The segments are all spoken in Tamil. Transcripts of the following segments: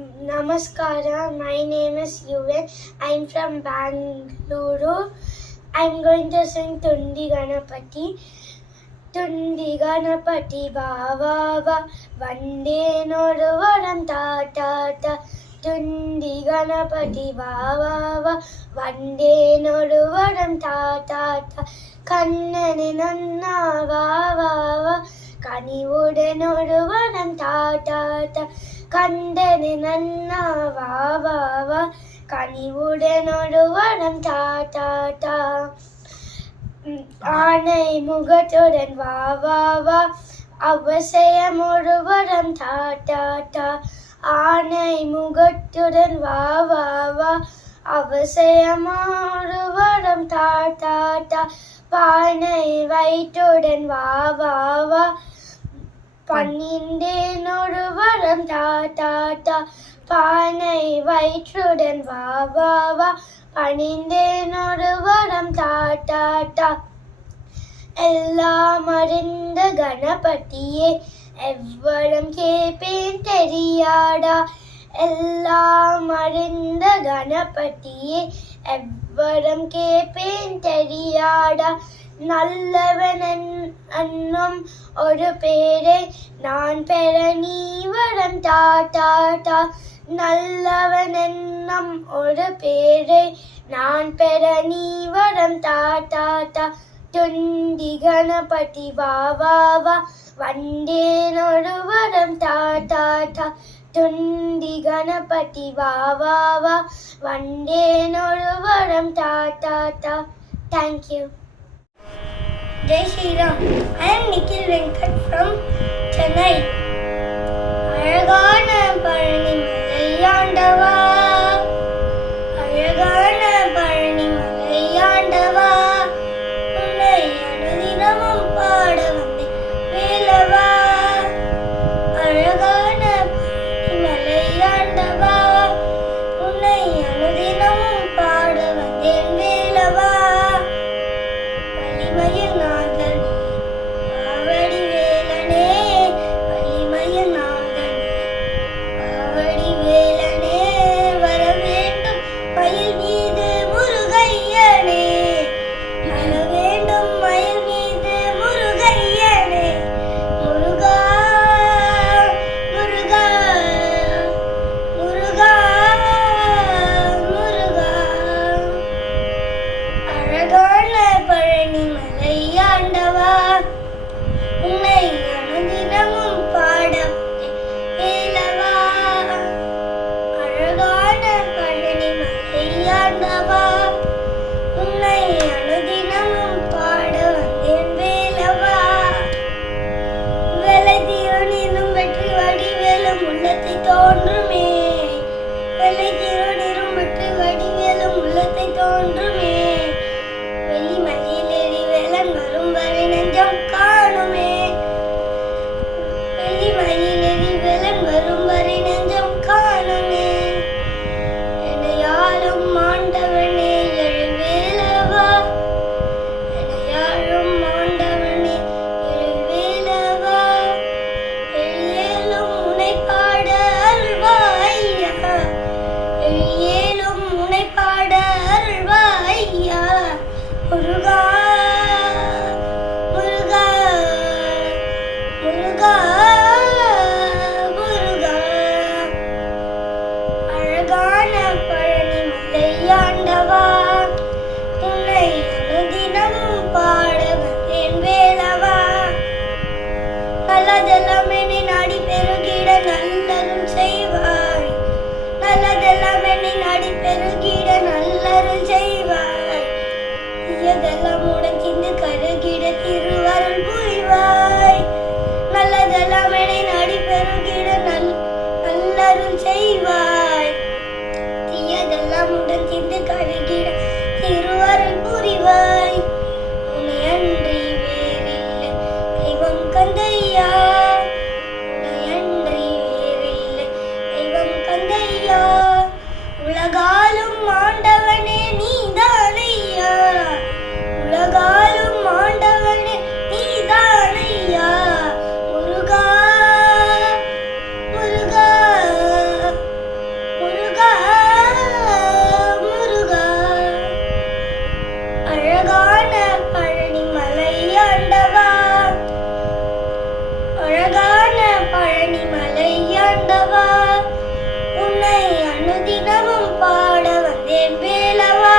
Namaskara, my name is Yuven. I'm from Bangalore. I'm going to sing Tundi Ganapati. Tundi Ganapati Baba Va Vande Noruvaram Ta Ta Ta. Tundi Ganapati Baba Va Vande Noruvaram Ta Ta Ta. Kannane Nanna Baba Va Kanivudan Noruvaram Ta Ta Ta. கந்தனு நன்னா வா வா வா கனிவுடன் ஒருவரம் தா தா தா. ஆனை முகத்துடன் வா வா வா அவசியம் ஒருவரம் தா தா தா. ஆனை முகத்துடன் வா வா வா அவசியம் ஒருவரம் தா தா தா. பானை வயிற்றுடன் வா வா வா பன்னிண்டேன் ஒருவரம் தா தா தா. பானை வயிற்றுடன் வா வா வா பணிந்தேன் ஒருவரம் தா தா தா. எல்லாம் அறிந்த கணபதியே எவ்வளம் கேட்பேன் தெரியாடா. எல்லாம் அறிந்த கணபதியே எவ்வளம் கேட்பேன் தெரியாடா. நல்லவன் என்னும் ஒரு பேரை நான் பெற நீ வரம் தா தா தா. நல்லவன் என்னும் ஒரு பேரை நான் பெற நீ வரம் தா தா தா. துண்டி கணபதி வா வா வா வந்தேன் ஒரு வரம் தா தா தா. துண்டி கணபதி வா வா வா வந்தேன் ஒரு வரம் தா தா தா. Thank you. Jai Shri Ram. I am Nikhil Venkat from Chennai. அழகான பழனி மலையாண்டவா, அழகான பழனி மலையாண்டவா, உன்னை அனுதினமும் பாட வந்தேன் வேலவா. அழகான பழனி மலையாண்டவா, உன்னை அனுதினமும் பாட வந்தேன் வேலவா. வலிமையில் நாதன் ஆவடி வேலனே, வலிமையில் நாதன் ஆவடி வேலனே, வர வேண்டும் மயில் மீது முருகையனே, வர வேண்டும் மயில் மீது முருகையனே. முருகா முருகா முருகா முருகா. அழகான பழனி மலையாண்டவா, உன்னை அனுதினமும் பாட வேலவா. அழகான பழனி மலையாண்டவா, உன்னை அனுதினமும் பாட வந்தேன் வேலவா. வெலை திருநீரும் வெற்றி வடிவேலும் உள்ளத்தை தோன்றுமே, வெலை திருநீரும் வெற்றி வடிவேலும் உள்ளத்தை தோன்றுமே. வெள்ளி மயிலேறி வேலன் வரும் வரை நெஞ்சம் காணுமே, வெள்ளி மயிலேறி வேலன் வரும் வரை நெஞ்சம் காணுமே. எனையாளும் ஆண்டவனே எழுவேலவா, எனையாளும் ஆண்டவனே எழுவேலவா. எழியேலும் உனை பாட அருள்வாய்யா, எழியேலும் உனை பாட அருள்வாய்யா. முருகா முருகா முருகா முருகா. அழகான பழனி மலையாண்டவா, உன்னை அனுதினமும் பாட வந்தேன் வேலவா. நல்லதெல்லாம் என்னை நாடி பெருகிட நல்லருள் செய்வாய், நல்லதெல்லாம் என்னை நாடி பெருகிட நல்லருள் செய்வாய். தீயதெல்லாம் உடஞ்சிந்து கருகிட திருவருள் புரிவாய், நல்லதெல்லாம் என்னை நாடி பெருகிட நல்லருள் செய்வாய். தீயதெல்லாம் உடஞ்சிந்து கருகிட திருவருள் புரிவாய். உன்னை அன்றி வேறில்லை தெய்வம் கந்தையா, தினமும் பாட வந்தேன் வேலவா,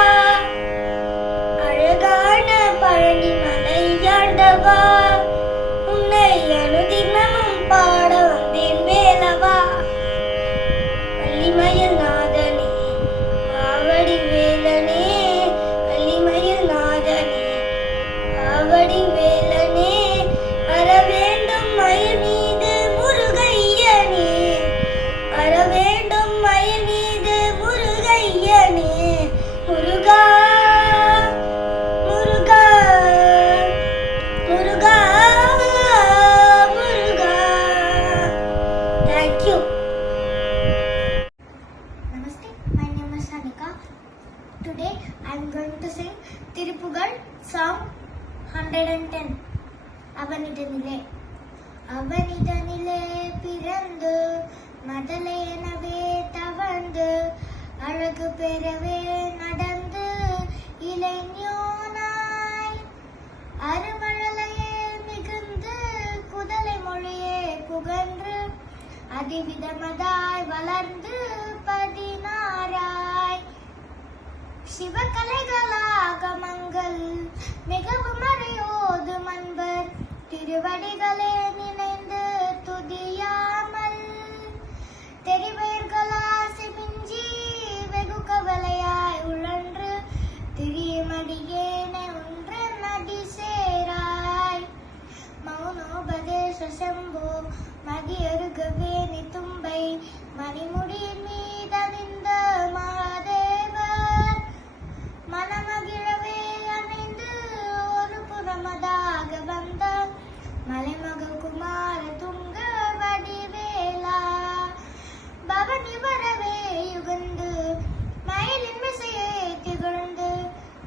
அழகான பழனி மலையாண்டவா, உன்னை அனுதினமும் பாட வந்தேன் வேலவா. வள்ளிமயில் நாதனே ஆவடி வேலனே, வள்ளிமயில் நாதனே ஆவடி வேலனே, வர வேண்டும் மயில் மீது முருகையனே, வர வேண்டும் மயில் மீது முருகையனே. Muruga Muruga Muruga Muruga. Thank you. Namaste, my name is Anika. Today I am going to sing Tirupugal song 110. அவனிடனிலே அவனிடனிலே பிறந்து மதலை எனவே தவழ்ந்து அழகு பெறவே நடந்து இளைஞனாய் அருமழலையே மிகுந்து குதலை மொழியே புகன்று அதிவிதமதாய் வளர்ந்து 16 சிவகலைகளாகமங்கள் மிகவும் அறியோது மன்பர் திருவடிகளே நினைந்து துதியாமல் தெரிவர்களாசி மிஞ்சி வெகு கவலையாய் உழன்று திரியமடியேனை ஒன்று நடி சேராய். மௌனோபதேச சம்போ மதியருகவே நிதும்பை மணிமுடியின் மீதணிந்த மகாதேவர் மனமகிழவே அணைந்து ஒரு புறமதாக வந்த மலைமகள் குமார துங்க வடிவேலா. பவனி வரவே யுகந்து மயிலின் மிசையை திகழ்ந்து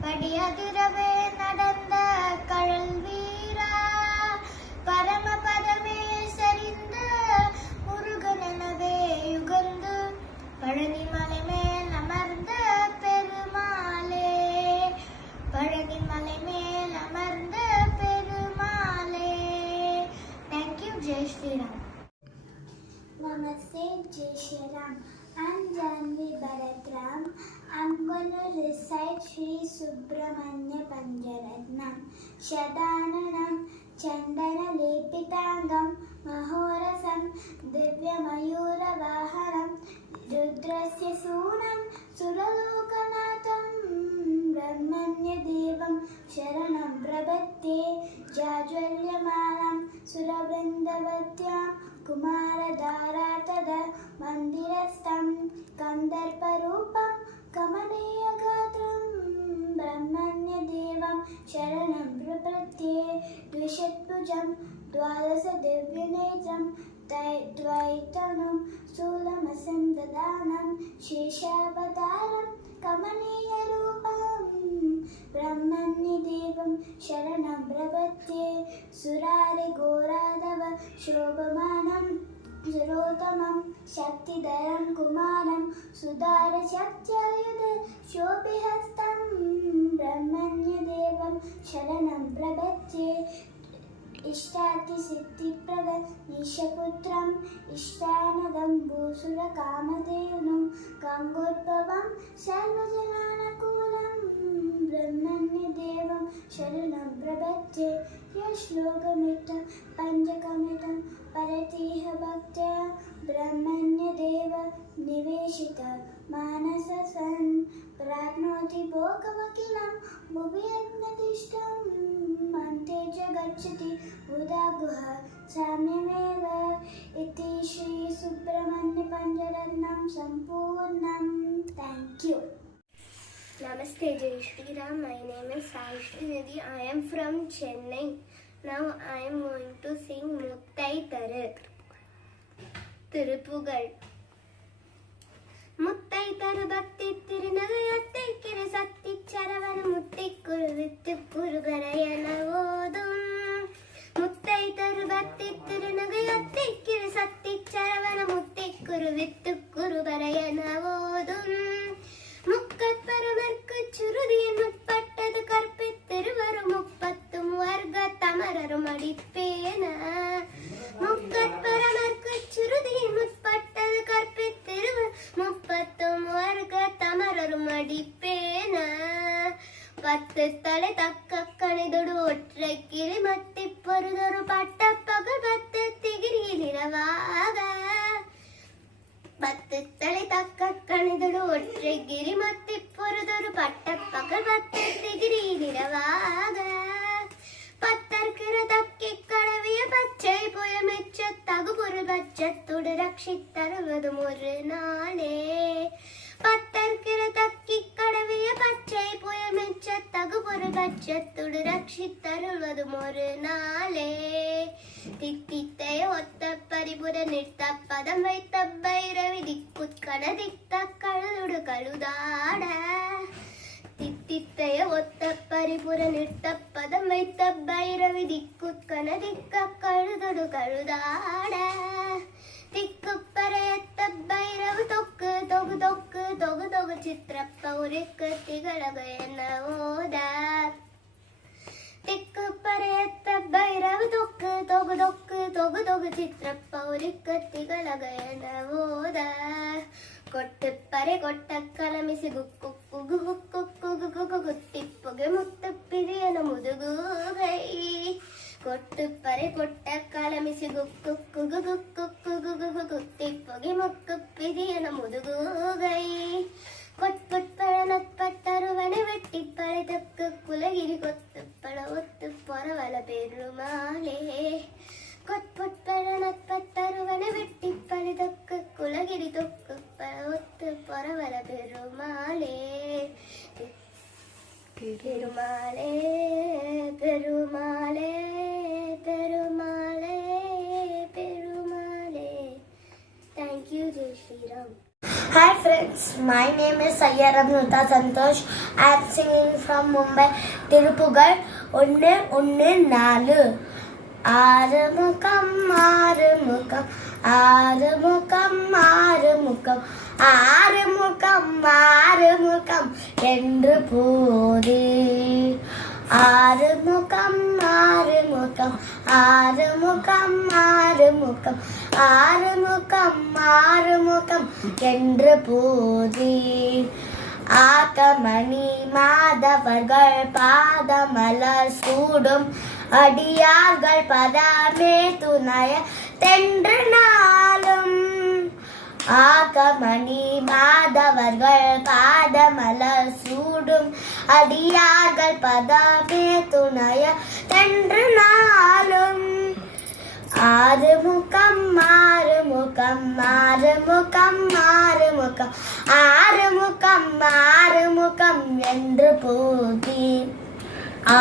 படியதிரவே நடந்த கழல் வீரா. பரமபதமே சரிந்த முருகனெனவே யுகந்து பழனி மலை மேல் அமர்ந்த பெருமாளே, பழனி மலை மேல் அமர்ந்த பெருமாளே. Thank you, Jai Shri Ram. Namaste, Jai Shri Ram. I'm Janvi Bharatram. I'm going to recite Shri Subramanya Panjaratnam. Shadananam Chandana Lepitangam Mahorasam Divya Mayura Vaharam Rudrasya Sunam Suralokanatham Brahmanya Devam Sharanam Prabhatte Jajvalyamanam Surabrindavathyam Kumaradharatada Mandirastam Kandarparupam Kamadeyagатram Brahmanya Devam Sharanam Prabhatte Dvishatbhujam Dwadasa Divyanetram Dvaitanam Sulamasam Dadanam Sheshavataram Kamaneyarupam Brahmanya Devam Sharanam Prabhatte Surari Goradava Shobhamanam Surotamam Shaktidaram Kumaram Sudara Shaktayuda Shobhihastam Brahmanya Devam Sharanam Prabhatte Ishtati Siddhi Prada Nishaputram Ishtanadam Bhusura Kamadevnum Gangotpavam Sarvajananakulam Brahmanya Devam Sharanam Prabhatte Yashlogamitam Panjakamitam Paratiha Bhaktya Brahmanya Deva Niveshita Manasasan Prapnoti Bhokavakilam Bhubhyatnatishtam Mante Jagachati Buddha Samyameva Iti Shri Subramanya Panjaratnam Sampurnam. Thank you. Namaste, Jai Shri Ram. My name is Sai Srinidhi. I am from Chennai. Now I am going to sing Muttai Taru. Tirupugal. Muttai Taru Bhakti Tirunagayattai Kiri Sakti Charavana Mutti Kuru Vittu Kuru Garayana Vodum. Muttai Taru Bhakti Tirunagayattai Kiri Sakti Charavana Mutti Kuru Vittu Kuru Garayana Vodum. முக்கத் பரமர்க்கு சுருதியின் உட்பட்டது கற்பித்திருவரும் 30 வர்க்க தமரரும் அடிப்பேன. முக்கத் பரமர்க்கு சுருதியின் உட்பட்டது கற்பித்திருவர் 30 வர்க்க பத்து தலை தக்க கணிதொடு ஒற்றை கிளி மத்தி பொருதொரு பட்டப்பகல் பத்து திகிரி நிலவாக பத்து தலை தக்க கணிதொடு ஒற்றை கிரி மத்தி பொருதொரு பட்டப்பகல் பத்து திகிரி நிலவாக பத்தற்கிற தக்கி கடவிய பச்சை புயமெச்ச தகுபொருள் பட்சத்தோடு ரட்சித்தருவதும் ஒரு நாளே பத்தற்கிற தக்கி கடவிய பச்சை புயமெச்ச தகுபொருள் பட்சத்தோடு ரட்சித்தருவதும் ஒரு நாளே தித்தித்தைய ஒத்த பரிபுர நிறுத்த பதம் வைத்த பைரவி திக்குத்கண தித்த கழுதுடு கழுதாட தித்தித்தைய ஒத்த பரிபுர நிறுத்த பதம் வைத்த பைரவி திக்குத்கண திக்க கழுதொடு கழுதாட திக்கு பரையத்த பைரவு தொக்கு தொகு தொக்கு தொகு தொகு சித்திரப்ப உருக்கு திகழக என்ன ஓத திக்கு பரையத்த பைரவு தொக்கு தொகு தொக்கு தொகு தொகு சித்திரப்ப உருக்கு திகழக என்ன ஓத கொட்டு பறை கொட்ட கலமிசி குக்கு குகு குக்கு குகு குகு குத்தி புகை முத்து பிரியன முதுகுகை கொட்டு பறை கொட்ட கலமிசி குக்கு குகு குக்கு குகு குகு குத்தி புகை முக்கு பிரியன முதுகுகை கொட்புட்பழனப்பட்டருவனை வெட்டி பழைதக்கு குலகிரி கொத்து பழ ஒத்து பொறவல பெருமாளே கொட்புட்பழனப்பட்டருவனை வெட்டி பழைதக்கு குலகிரி தொக்கு ஒத்து பொறவல பெருமாளே பெருமாளே பெருமாளே பெருமாளே பெருமாளே. Thank you, Jai Shri Ram. Hi friends, my name is Sayyarabnuta Santosh. I am singing from Mumbai. Tirupugal 114. Arumugam Arumugam Arumugam Arumugam Arumugam Arumugam என்று போதே ஆறுமுகம் ஆறுமுகம் ஆறுமுகம் ஆறுமுகம் ஆறுமுகம் ஆறுமுகம் என்று போதே ஆகமணி மாதவர்கள் பாதமலர் சூடும் அடியார்கள் பதமே துணைய தென்று நாளும் ஆகமணி மாதவர்கள் பாதமலர் சூடும் அடியார்கள் பதமே துணைய தென்று நாளும் ஆறுமுகம் ஆறுமுகம் ஆறுமுகம் ஆறுமுகம் ஆறுமுகம் ஆறுமுகம் என்று போதி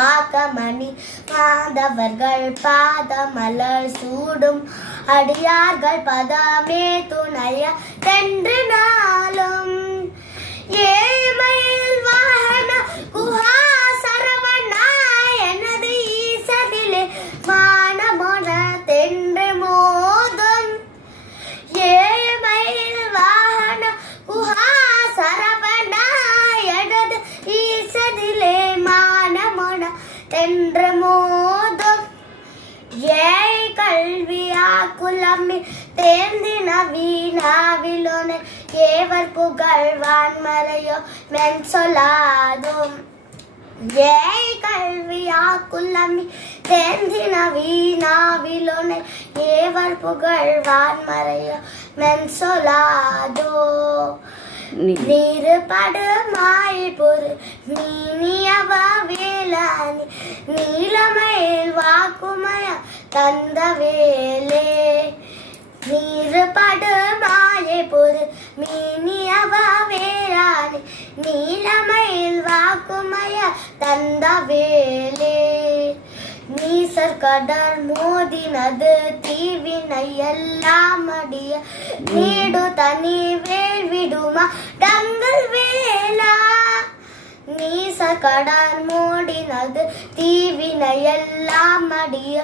ஆகமணி மாதவர்கள் பாதமலர் சூடும் அடியார்கள் பதமே துணைய தென்று நாளும் ஏமையில் வாகன குஹா சரவணா எனது ஈசதிலே மானமோன தென்று மோதும் ஏமையில் வாகன குஹா சரவணா எனது ஈசதிலே மானமோன தென்று மோதும் ஏய் கல்வியா குலமி தேர்ந்தின வீணாவிலோனே ஏவர் புகழ்வான் மறையோ மென் சொல்லாதும் ஏய் கல்வியா குலமி தேர்ந்தின வீணாவிலோனே ஏவர் புகழ்வான் மறையோ மென் சொல்லாதோ நீரு படு மாய் பொரு நீனியவ வேளாணி நீலமயில் வாக்குமய தந்த வேலே நீரு படு மாயை பொரு மீனியவ வேளாணி நீலமயில் வாக்குமய தந்த வேலே நீசர் கடல் மோதினது தீவினை எல்லாம் அடிய நீடு தனி வேள்விடுமா டங்கள் வேளா நீசர் கடல் மோடினது தீவினை எல்லாம் அடிய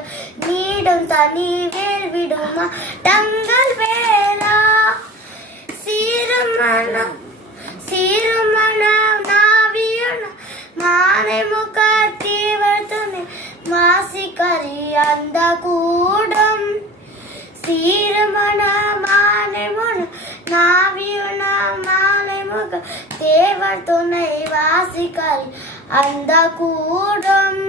நீடும் தனி வேள்விடுமா டங்கள் வேளா சீருமணம் நாவியன மானை முக தீவர்த்தனை மாசிக்கரி அந்த கூடம் சீருமண மானை முன நாவியுன மாலை முக தேவர் துணை வாசிக்கரி அந்த கூடும்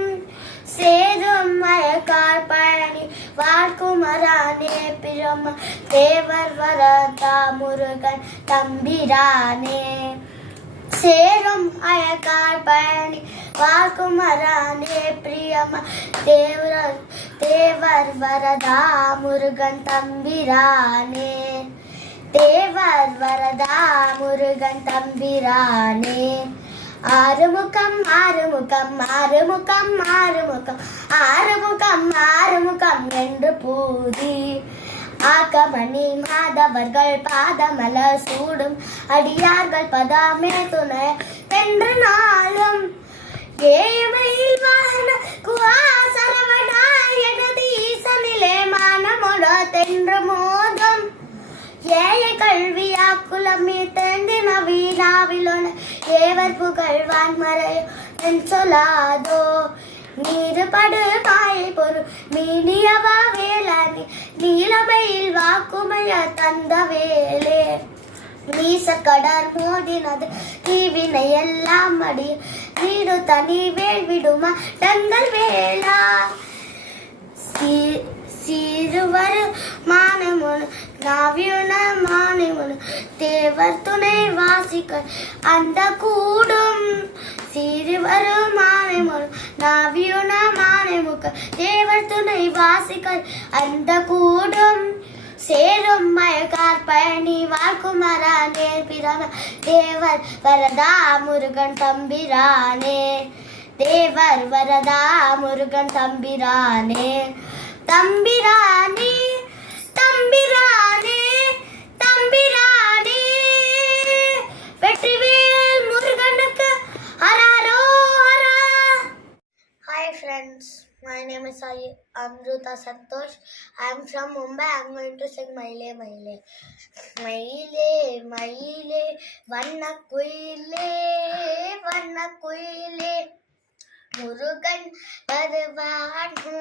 சேரும் மயக்கார் பழனி வாழ்குமரானே பிரம தேவர் வரதா முருகன் தம்பிரானே சேரும் அயக்கார் பழனி வாழ்குமரானே பிரியம தேவர் வரதா முருகன் தம்பிரானே தேவர் வரதா முருகன் தம்பிரானே ஆறுமுகம் ஆறுமுகம் ஆறுமுகம் ஆறுமுகம் ஆறுமுகம் ஆறுமுகம் என்று பூதி ஆக்கமணி மாதவர்கள் பாதமலர் சூடும் அடியார்கள் பதாமே துணை வென்று நாளும் ஏமையில் வாகன குவாசரவடா எனது ஈசனிலே மானமுட தென்று மோதம் ஏய கல்வியா குலமே தெண்டின வீணாவிலோன ஏவர் புகழ்வான் மறையோ என் சொல்லாதோ நீருபடு மாயை பொருள் மீனியவா வேளாணி நீலமையில் வாக்குமைய தந்த வேலே வீச கடர் மோதினது தீவினை எல்லாம் அடி வீடு தனி வேல் விடுமா தங்கள் வேளா சிறுவர் மானமுனு நாவியுன மானமுனு தேவர் துணை வாசிக்க அந்த கூடும் சிறுவர் மானமுனு நாவியுன மானமுக தேவர் துணை வாசிக்க அந்த கூடும் சேரும் மயக்கார் பழனி வாழ்குமரானே பிரம தேவர் வரதா முருகன் தம்பிரானே தேவர் வரதா முருகன் தம்பிரானே தம்பிரானே தம்பிரானே தம்பிரானே வெற்றிவேல் முருகனுக்கு ஹராரோ Hara. Hi friends, my name is Amruta Santosh. I am from Mumbai. I am going to sing Maile Maile. Maile Maile Vanna Kuile Vanna Kuile Murugan வருவானோ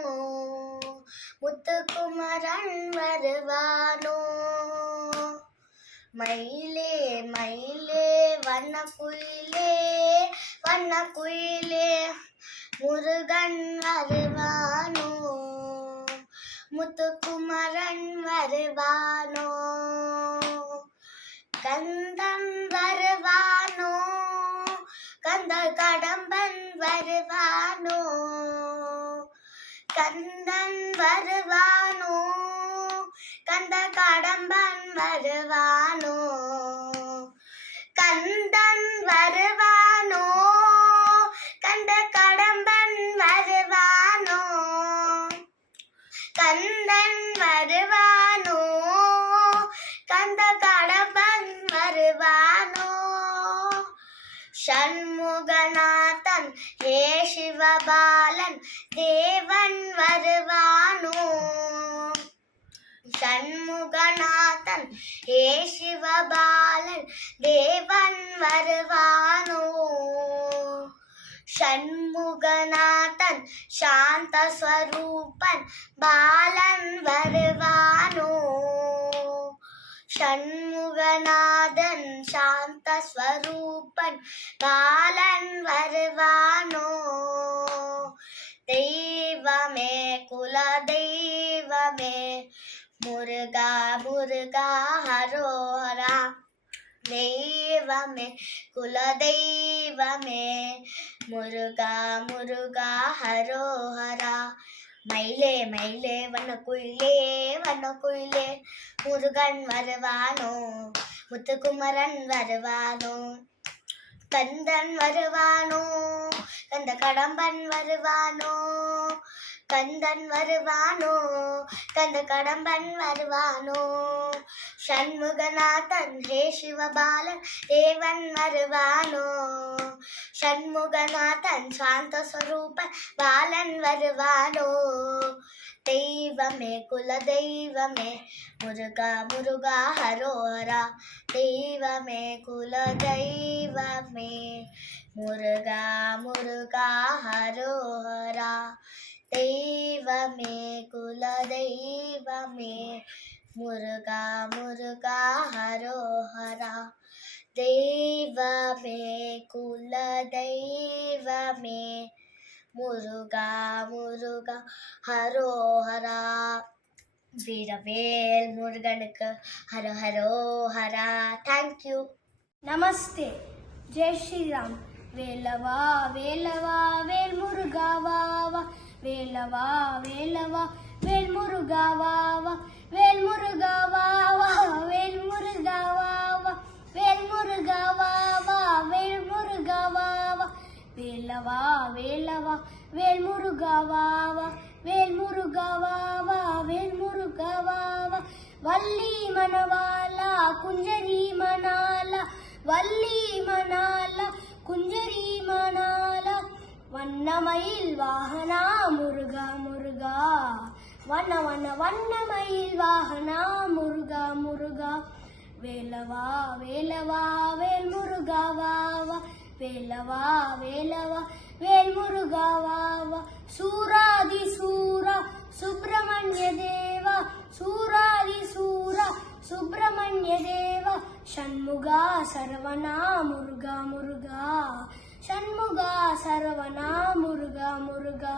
Muthukumaran வருவானோ மயிலே மயிலே வண்ண குயிலே முருகன் வருவானோ முத்துக்குமரன் வருவானோ கந்தன் வருவானோ கந்த கடம்பன் வருவானோ கந்தன் வருவானோ கந்த கடம்பன் வருவானோ கந்தன் வருவானோ கந்த கடம்பன் வருவானோ கந்தன் வருவானோ கந்த கடம்பன் வருவானோ ஷண்முகநாதன் ஹே சிவபாலன் தேவன் வருவானோ ஷண்முகநாதன் ஹே சிவபாலன் தேவன் வருவானோ ஷண்முகநாதன் சாந்த ஸ்வரூபன் பாலன் வருவானோ ஷண்முகநாதன் சாந்த ஸ்வரூபன் பாலன் வருவானோ தெய்வமே குல தெய்வமே முருகா முருகா ஹரோஹரா தெய்வமே குல தெய்வமே முருகா முருகா ஹரோஹரா மயிலே மயிலே வண்ணக்குயிலே முருகன் வருவானோ முத்துக்குமரன் வருவானோ கந்தன் வருவானோ கந்த கடம்பன் வருவானோ கந்தன் வருவானோ கந்த கடம்பன் வருவானோ ஷண்முகநாதன் ஹே சிவபாலன் தேவன் வருவானோ ஷண்முகநாதன் சாந்த ஸ்வரூபன் பாலன் வருவானோ தெய்வமே குல தெய்வமே முருகா முருகா ஹரோஹரா தெய்வமே குல தெய்வமே முருகா முருகா ஹரோஹரா தெய்வமே குல தெய்வமே முருகா முருகா ஹரோஹரா தெய்வமே குல தெய்வமே முருகா முருகா ஹரோஹரா வீரவேல் முருகனுக்கு ஹர ஹரோஹரா. தேங்க்யூ. நமஸ்தே. ஜெய் ஸ்ரீராம். வேலவா வேலவா வேல் முருகா வா வா. வேலவா வேலவா வேல் முருகா வா வா. வேல் முருகா வா வா. வேல் முருகா வா வா. வேல் முருகா வா வா. வேல் முருகா வா வா. வேலவா வேலவா வேல் முருகா வா வா. வேல் முருகா வா வா. வேல் முருகா வா வா. வள்ளி மணவாளா குஞ்சரி மணாலா. வள்ளி மணாலா குஞ்சரி மணாலா. வண்ணமயில் வாகனா முருகா முருகா. வண்ண வண்ண வண்ணமயில் வாகனா முருகா முருகா. வேலவா வேலவா வேல் முருகா வா வா. வேலவா வேலவா வேல் முருகா வா வா. சூராதி சூரா சுப்பிரமணிய தேவா. சூராதி சூரா சுப்பிரமணிய தேவா. ஷண்முகா சரவணா முருகா முருகா. ஷண்முகா சரவணா முருகா முருகா.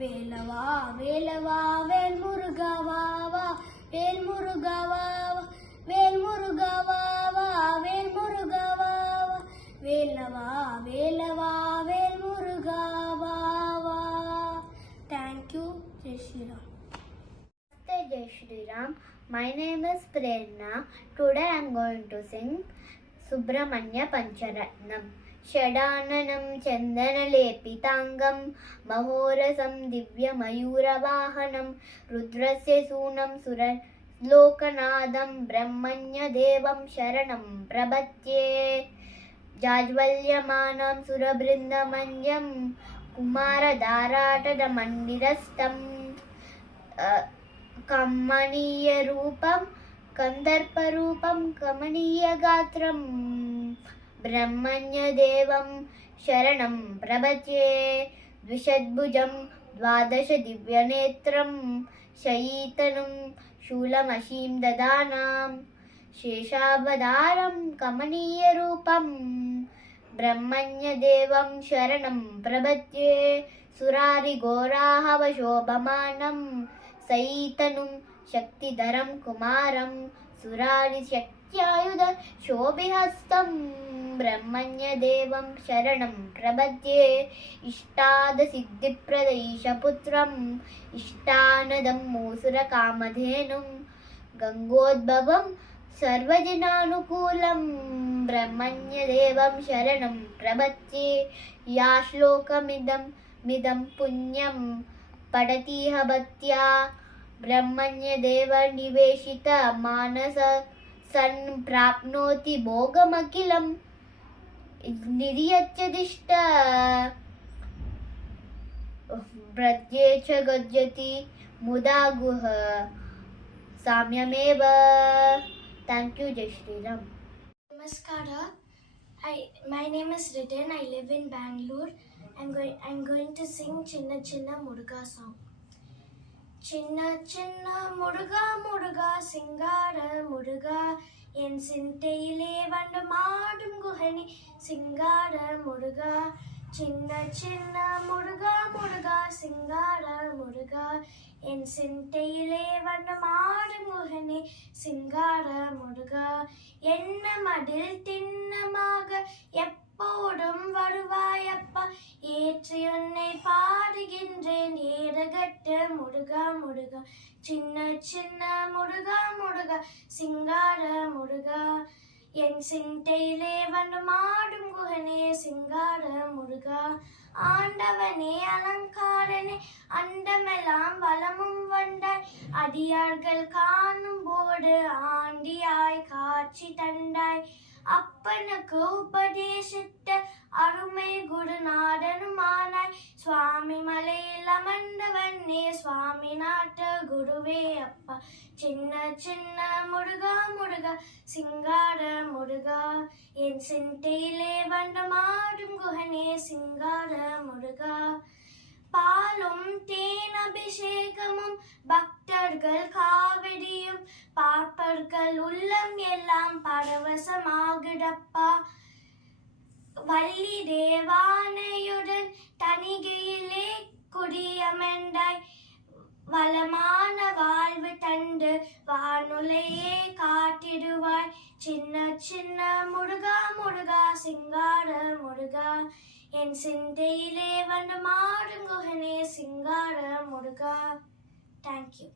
வேலவா வேலவா வேல் முருகா வா வா. வேல் முருகா வா வா. வேல் முருகா வா வா. வேல் முருகா வா வா. வேலவா வேலவா வேல் முருகா வா வா. Thank you. Jai Shriram. Jai Shri Ram. My name is Prerna. Today I am going to sing Subramanya Pancharatnam. Shadananam Chandanalepitangam Mahorasam Divyamayuravahanam Rudrasya Sunam Suralokanadam Brahmanya Devam Sharanam Prabhatye Jajvalyamanam Surabrindamanjam Kumaradharatadamandirastam कमनीय रूपम कंदर्प रूपम कमनीय गात्रम ब्रह्मण्य देवम शरणं प्रपद्ये द्विषद्भुजं द्वादश दिव्यनेत्रं शयीतनुं शूलमशीं ददानां शेषावतारं कमनीय रूपं ब्रह्मण्य देवं शरणं प्रपद्ये सुरारिघोराहवशोभमानं सईतनुं शक्तिधरं कुमारं सुरारिशक्त्यायुध शोभिहस्तं ब्रह्मण्यदेवं शरणं प्रपद्ये इष्टादसिद्धिप्रदैशपुत्रम् इष्टानदं मूसुरकामधेनुं गङ्गोद्भवं सर्वजनानुकूलं ब्रह्मण्यदेवं शरणं प्रपद्ये या श्लोकमिदं पुण्यं पठतीह भक्त्या ब्रह्मण्यदेव निवेशित मानस सन् प्राप्नोति भोगमखिलं निर्यच्छदिष्ट व्रजे च गज्यति मुदा गुह साम्यमेव. Thank you, Jai Shri Ram. Namaskara. My name is Ritin. I live in Bangalore. I'm going to sing Chinna Chinna Muruga song. Chinna Chinna Muruga Muruga Singara Muruga En Sintele Vandamadum Guhani Singara Muruga. Chinna Chinna Muruga Muruga Singara Muruga En Sintele Vandamadum Guhani Singara Muruga. Enna Madil Tinnamaga எப்போடும் வருவாயப்பா ஏற்றி உன்னை பாடுகின்றேன் ஏறகட்ட முருகா முருகா சின்ன சின்ன முருகா முருகா சிங்கார முருகா என் சிந்தையிலே வந்து மாடும் குகனே சிங்கார முருகா ஆண்டவனே அலங்காரனே அண்டமெல்லாம் வளமும் வந்தாய் அடியார்கள் காணும் போது ஆண்டியாய் காட்சி தந்தாய் அப்பனுக்கு உபதேசித்த அருமை குருநாதனுமானாய் சுவாமி மலையில் அமர்ந்தவனே சுவாமி நாட்டு குருவே அப்பா சின்ன சின்ன முருகா முருகா சிங்கார முருகா என் சிந்தையிலே வந்து மாடும் குகனே சிங்கார முருகா பாலும் தேன் அபிஷேகமும் பக்தர்கள் காவடியும் பார்ப்பர்கள் உள்ளம் எல்லாம் பரவசமாகுதப்பா. வள்ளி தேவானையுடன் தணிகையிலே குடியமர்ந்தாய், வளமான வாழ்வு தந்து வானுலையே காட்டிடுவாய். சின்ன சின்ன முருகா முருகா சிங்கார முருகா, என் சிந்தையிலே வந்து மாறும் குகனே சிங்கார முருகா. தேங்க்யூ.